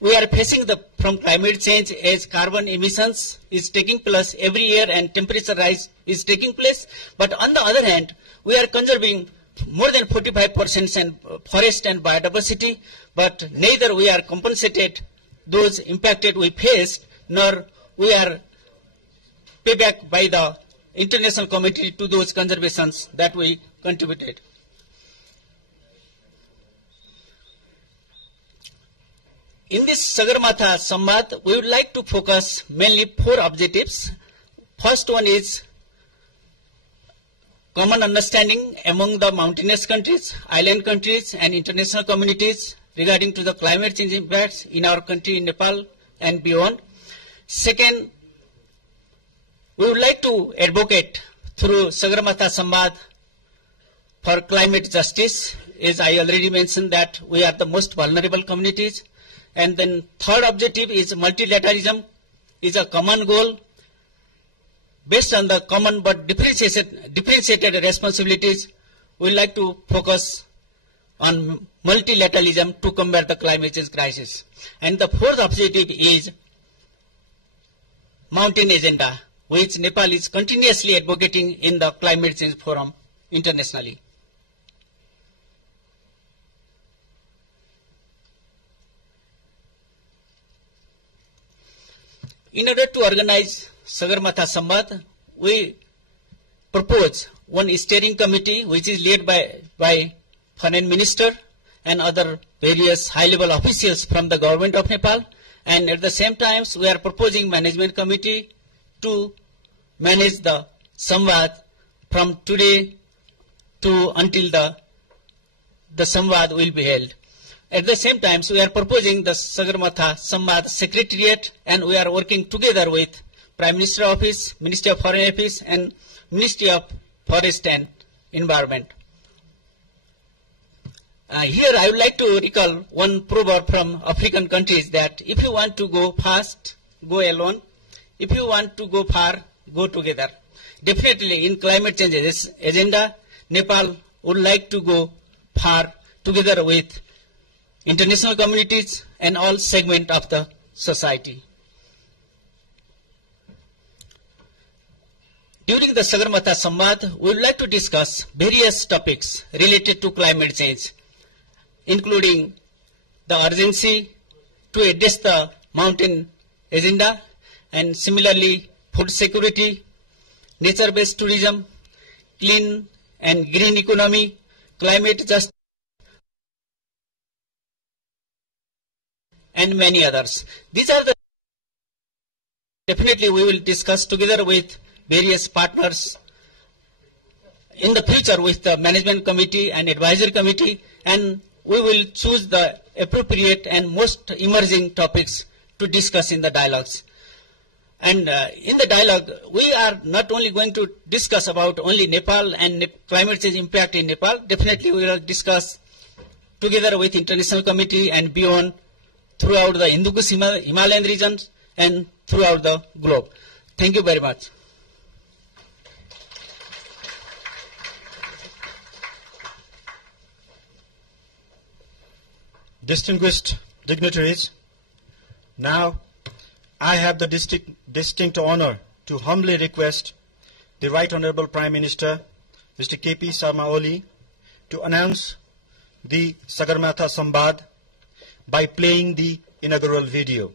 we are facing from climate change as carbon emissions is taking place every year and temperature rise is taking place. But on the other hand, we are conserving more than 45% in forest and biodiversity, but neither we are compensated those impacted we faced, nor we are paid back by the international community to those conservations that we contributed. In this Sagarmatha Samvad, we would like to focus mainly 4 objectives. First one is common understanding among the mountainous countries, island countries, and international communities regarding to the climate change impacts in our country, in Nepal, and beyond. Second, we would like to advocate through Sagarmatha Samvad for climate justice, as I already mentioned that we are the most vulnerable communities. And then third objective is multilateralism is a common goal based on the common but differentiated responsibilities. We like to focus on multilateralism to combat the climate change crisis. And the fourth objective is mountain agenda, which Nepal is continuously advocating in the climate change forum internationally. In order to organize Sagarmatha Samvad, we propose one steering committee which is led by Foreign Minister and other various high-level officials from the government of Nepal. And at the same time, we are proposing management committee to manage the Samvad from today to until the Samvad will be held. At the same time, we are proposing the Sagarmatha Samvad Secretariat, and we are working together with Prime Minister Office, Ministry of Foreign Affairs, and Ministry of Forest and Environment. Here I would like to recall one proverb from African countries that if you want to go fast, go alone. If you want to go far, go together. Definitely in climate change agenda, Nepal would like to go far together with international communities and all segments of the society. During the Sagarmatha Samvad, we would like to discuss various topics related to climate change, including the urgency to address the mountain agenda, and similarly food security, nature-based tourism, clean and green economy, climate justice, and many others. These are the definitely we will discuss together with various partners in the future with the management committee and advisory committee, and we will choose the appropriate and most emerging topics to discuss in the dialogues. And in the dialogue, we are not only going to discuss about only Nepal and climate change impact in Nepal. Definitely we will discuss together with international committee and beyond throughout the Hindu-Kush Himalayan regions and throughout the globe. Thank you very much. Distinguished dignitaries, now I have the distinct honor to humbly request the Right Honorable Prime Minister, Mr. K.P. Sharma Oli, to announce the Sagarmatha Samvad by playing the inaugural video.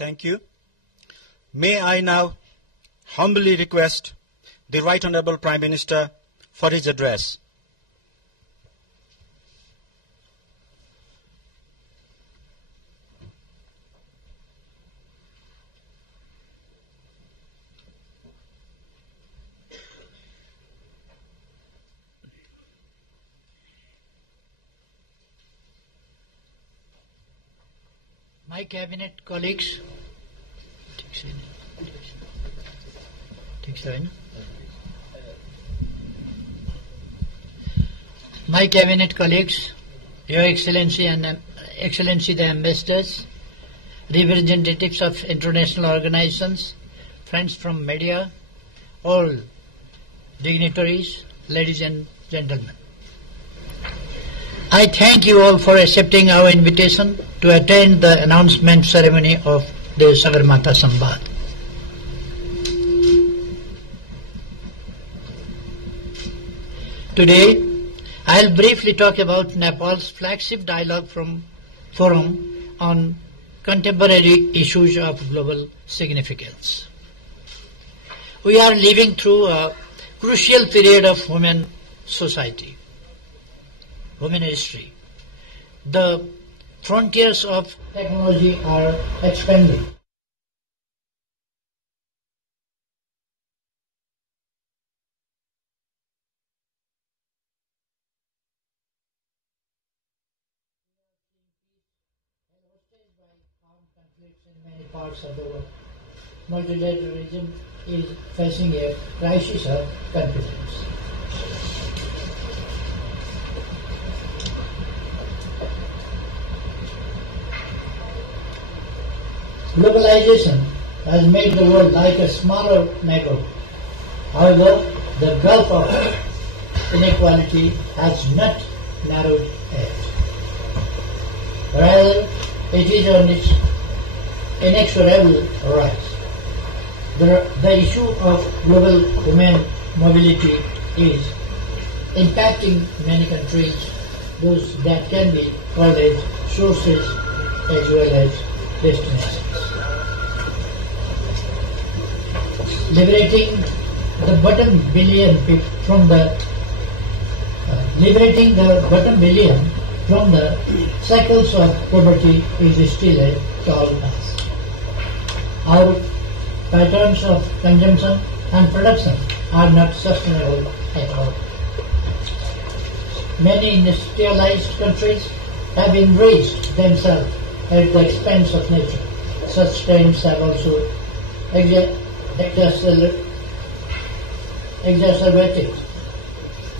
Thank you. May I now humbly request the Right Honorable Prime Minister for his address. My cabinet colleagues, my cabinet colleagues, Your Excellency and Excellency the ambassadors, representatives of international organizations, friends from media, all dignitaries, ladies and gentlemen. I thank you all for accepting our invitation to attend the announcement ceremony of the Sagram Samvad. Today, I'll briefly talk about Nepal's flagship dialogue forum on contemporary issues of global significance. We are living through a crucial period of human society, human history. The frontiers of technology are expanding. Conflicts in many parts of the world. Multilateralism is facing a crisis of confidence. Globalization has made the world like a smaller neighborhood. However, the gulf of inequality has not narrowed yet. Rather, it is on its inexorable rise. The issue of global human mobility is impacting many countries, those that can be called as sources as well as destinations. Liberating the bottom billion from the cycles of poverty is still a tall task. Our patterns of consumption and production are not sustainable at all. Many industrialized countries have enriched themselves at the expense of nature. Such trends have also exacerbated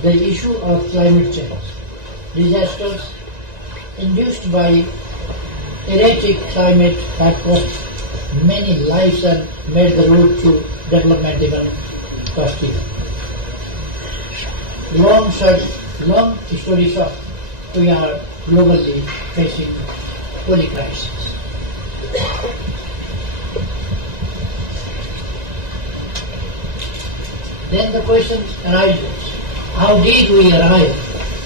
the issue of climate change. Disasters induced by erratic climate have cost many lives and made the road to development even costlier. Long story short, we are globally facing polycrisis. Then the question arises, how did we arrive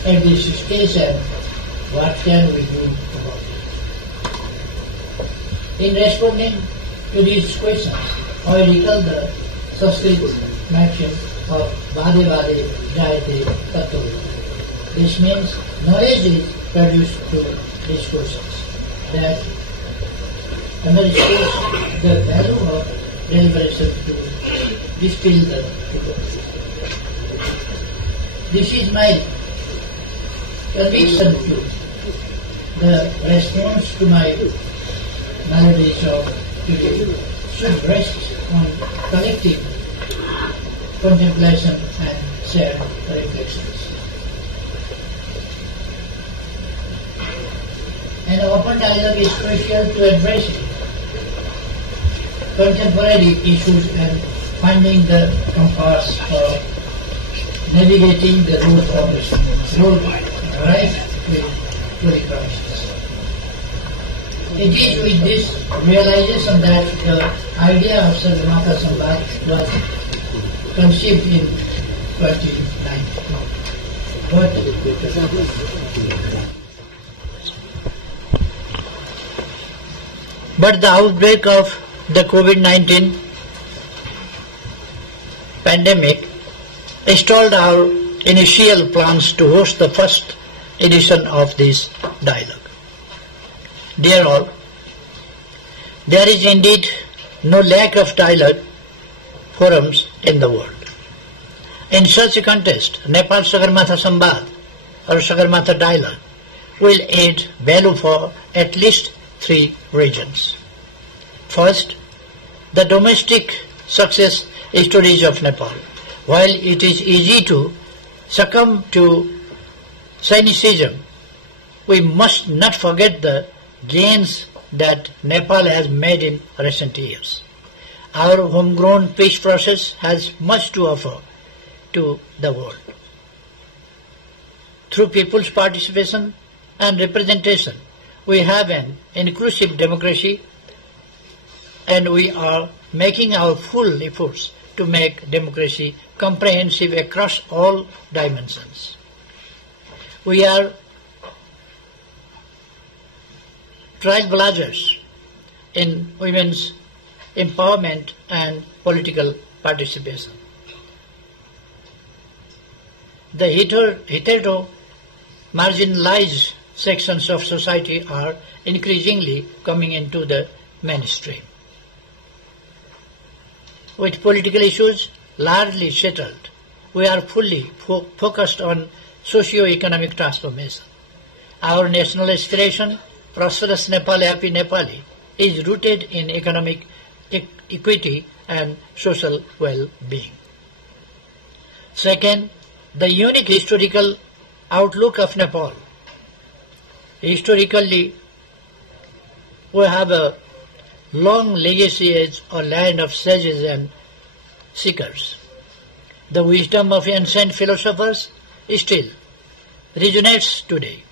at this stage and what can we do about it? In responding to these questions, I recall the Sanskrit maxim of Vade Vade Jayate Tattva. This means knowledge is produced through discourses that underscores the value of deliberation to distill the truth. This is my conviction too. The response to my melodies of today should rest on collective contemplation and shared reflections. An open dialogue is crucial to address contemporary issues and finding the compass for navigating the road right with the crisis. It is with this realization that the idea of Sagram Samvad was conceived in 2019. But the outbreak of the COVID-19 pandemic stalled our initial plans to host the first edition of this dialogue. Dear all, there is indeed no lack of dialogue forums in the world. In such a context, Nepal Sagarmatha Sambad or Sagarmatha dialogue will add value for at least 3 regions. First, the domestic success stories of Nepal. While it is easy to succumb to cynicism, we must not forget the gains that Nepal has made in recent years. Our homegrown peace process has much to offer to the world. Through people's participation and representation, we have an inclusive democracy, and we are making our full efforts to make democracy comprehensive across all dimensions. We are trailblazers in women's empowerment and political participation. The hitherto marginalized sections of society are increasingly coming into the mainstream. With political issues largely settled, we are fully focused on socio-economic transformation. Our national aspiration, prosperous Nepal, happy Nepali, is rooted in economic equity and social well-being. Second, the unique historical outlook of Nepal. Historically, we have a long legacy as a land of sages and seekers. The wisdom of ancient philosophers still resonates today.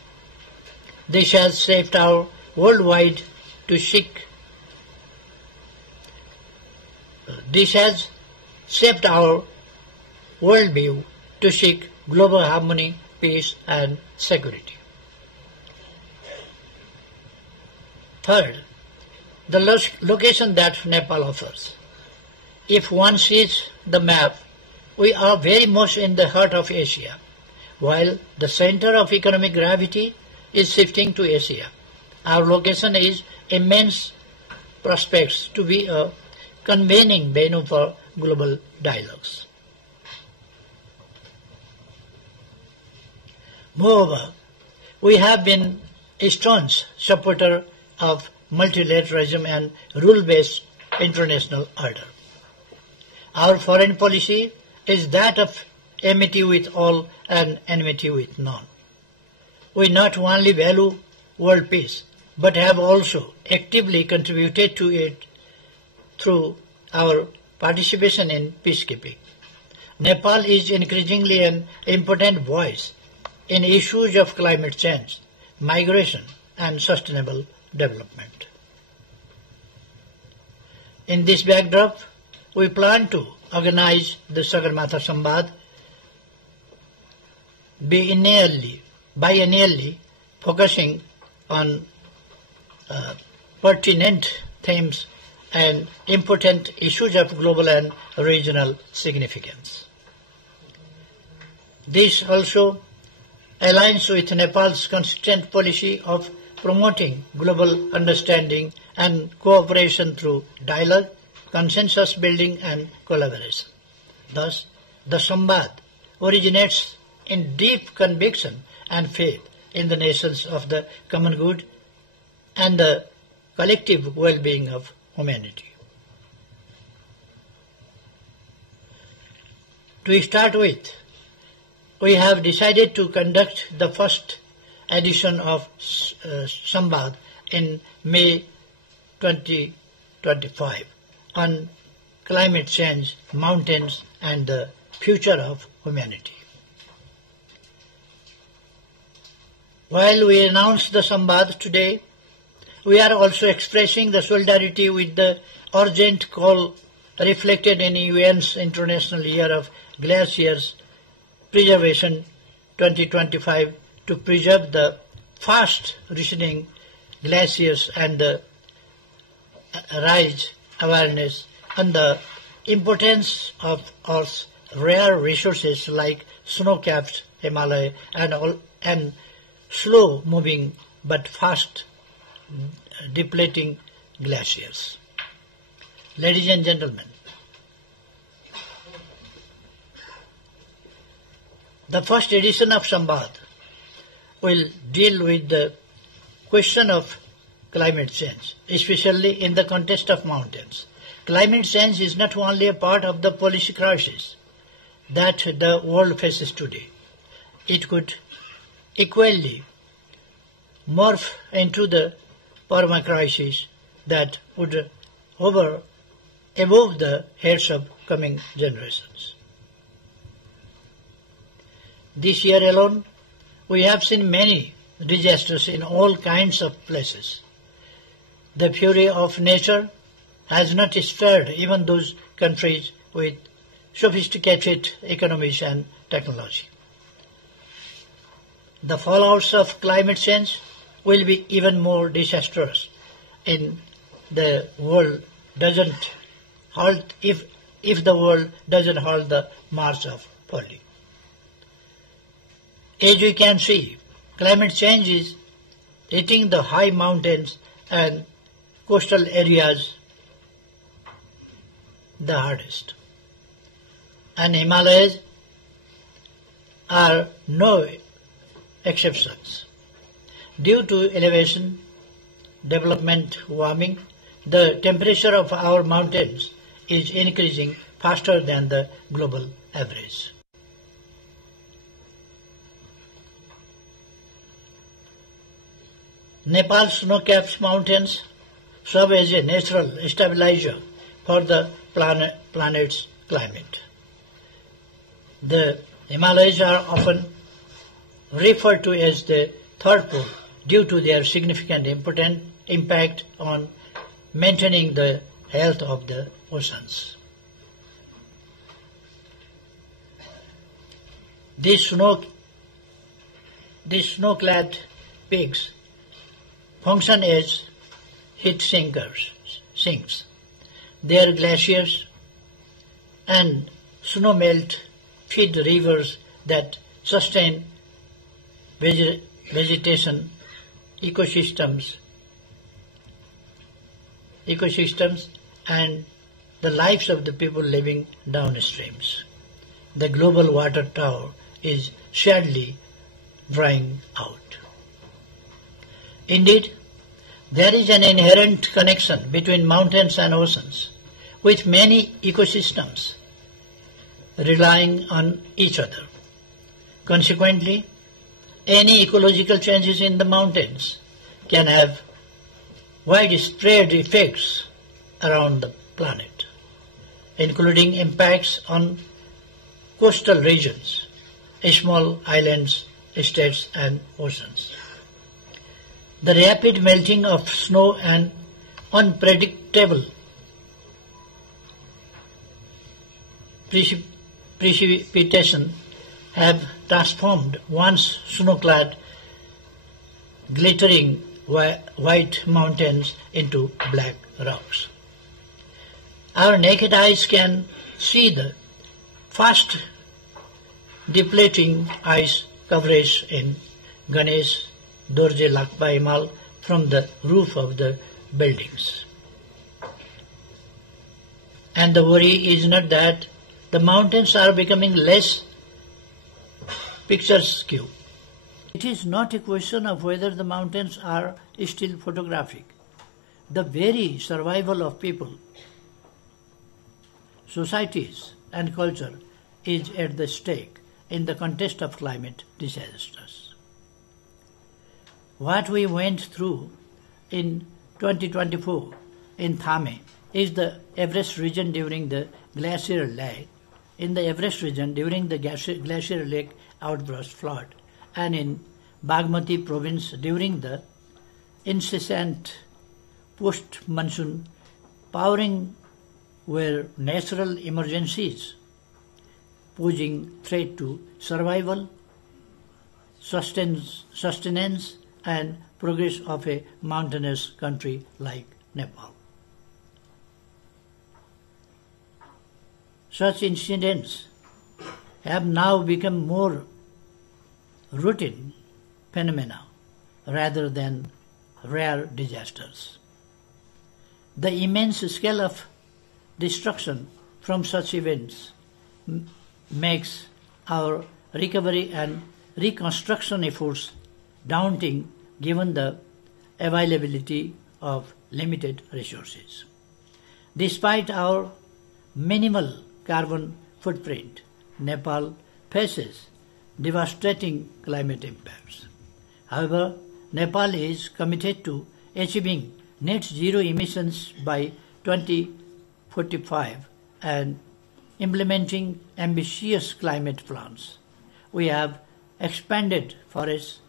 This has shaped our worldwide to seek. This has shaped our worldview to seek global harmony, peace, and security. Third, the location that Nepal offers. If one sees the map, we are very much in the heart of Asia, while the center of economic gravity is shifting to Asia. Our location is immense prospects to be a convening venue for global dialogues. Moreover, we have been a staunch supporter of multilateralism and rule-based international order. Our foreign policy is that of amity with all and enmity with none. We not only value world peace, but have also actively contributed to it through our participation in peacekeeping. Nepal is increasingly an important voice in issues of climate change, migration, and sustainable development. In this backdrop, we plan to organize the Sagarmatha Sambad biennially, focusing on pertinent themes and important issues of global and regional significance. This also aligns with Nepal's consistent policy of promoting global understanding and cooperation through dialogue, consensus building, and collaboration. Thus, the Sambad originates in deep conviction and faith in the nations of the common good and the collective well-being of humanity. To start with, we have decided to conduct the first edition of Sambad in May 2025 on climate change, mountains, and the future of humanity. While we announce the Sambad today, we are also expressing the solidarity with the urgent call reflected in UN's International Year of Glaciers Preservation 2025 to preserve the fast receding glaciers and the raise awareness on the importance of Earth's rare resources like snow-capped Himalaya and slow-moving but fast depleting glaciers. Ladies and gentlemen, the first edition of Samvad will deal with the question of climate change, especially in the context of mountains. Climate change is not only a part of the policy crisis that the world faces today. It could equally morph into the perma-crisis that would hover above the heads of coming generations. This year alone, we have seen many disasters in all kinds of places. The fury of nature has not spared even those countries with sophisticated economies and technology. The fallouts of climate change will be even more disastrous if the world doesn't halt the march of folly. As we can see, climate change is hitting the high mountains and coastal areas the hardest. And Himalayas are no exceptions. Due to elevation, development, warming, the temperature of our mountains is increasing faster than the global average. Nepal's snow-capped mountains serve as a natural stabilizer for the planet's climate. The Himalayas are often referred to as the third pole due to their significant impact on maintaining the health of the oceans. These snow-clad peaks function as heat sinks. Their glaciers and snow melt feed rivers that sustain vegetation, ecosystems, and the lives of the people living downstreams. The global water tower is sadly drying out. Indeed, there is an inherent connection between mountains and oceans, with many ecosystems relying on each other. Consequently, any ecological changes in the mountains can have widespread effects around the planet, including impacts on coastal regions, small islands, states, and oceans. The rapid melting of snow and unpredictable precipitation have transformed once snow-clad, glittering white mountains into black rocks. Our naked eyes can see the fast depleting ice coverage in Ganesh, Dorje, Lakpa, Himal from the roof of the buildings. And the worry is not that the mountains are becoming less picturesque. It is not a question of whether the mountains are still photographic. The very survival of people, societies, and culture is at the stake in the context of climate disasters. What we went through in 2024 in Thame is the Everest region during the glacier lake, in the Everest region during the glacier lake outburst flood, and in Bagmati province during the incessant post-monsoon powering were natural emergencies posing threat to survival, sustenance, and progress of a mountainous country like Nepal. such incidents have now become more routine phenomena rather than rare disasters. The immense scale of destruction from such events makes our recovery and reconstruction efforts daunting given the availability of limited resources. Despite our minimal carbon footprint, Nepal faces devastating climate impacts. However, Nepal is committed to achieving net zero emissions by 2045 and implementing ambitious climate plans. We have expanded forests,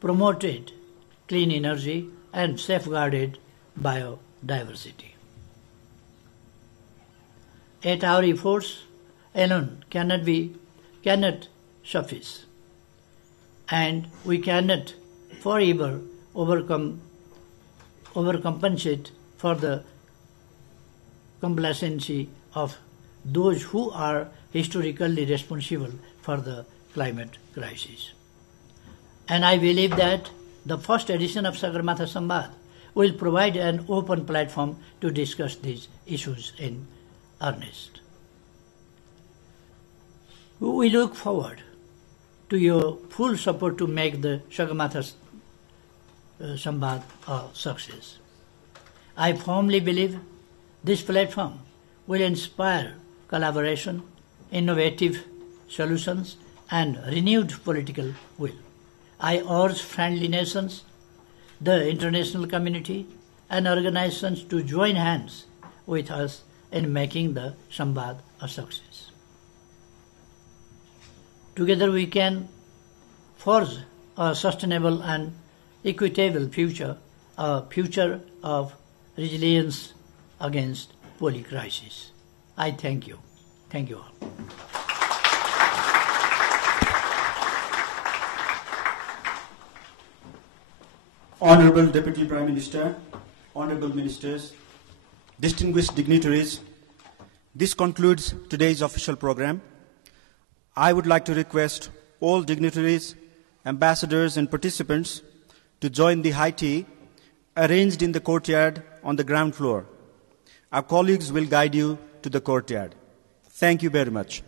promoted clean energy, and safeguarded biodiversity. Yet our efforts alone cannot suffice, and we cannot forever overcompensate for the complacency of those who are historically responsible for the climate crisis. And I believe that the first edition of Sagarmatha Samvad will provide an open platform to discuss these issues in earnest. We look forward to your full support to make the Sagarmatha Samvad a success. I firmly believe this platform will inspire collaboration, innovative solutions, and renewed political will. I urge friendly nations, the international community, and organizations to join hands with us in making the Samvad a success. Together we can forge a sustainable and equitable future, a future of resilience against polycrisis. I thank you. Thank you all. Honorable Deputy Prime Minister, Honorable Ministers, distinguished dignitaries, this concludes today's official program. I would like to request all dignitaries, ambassadors and participants to join the high tea arranged in the courtyard on the ground floor. Our colleagues will guide you to the courtyard. Thank you very much.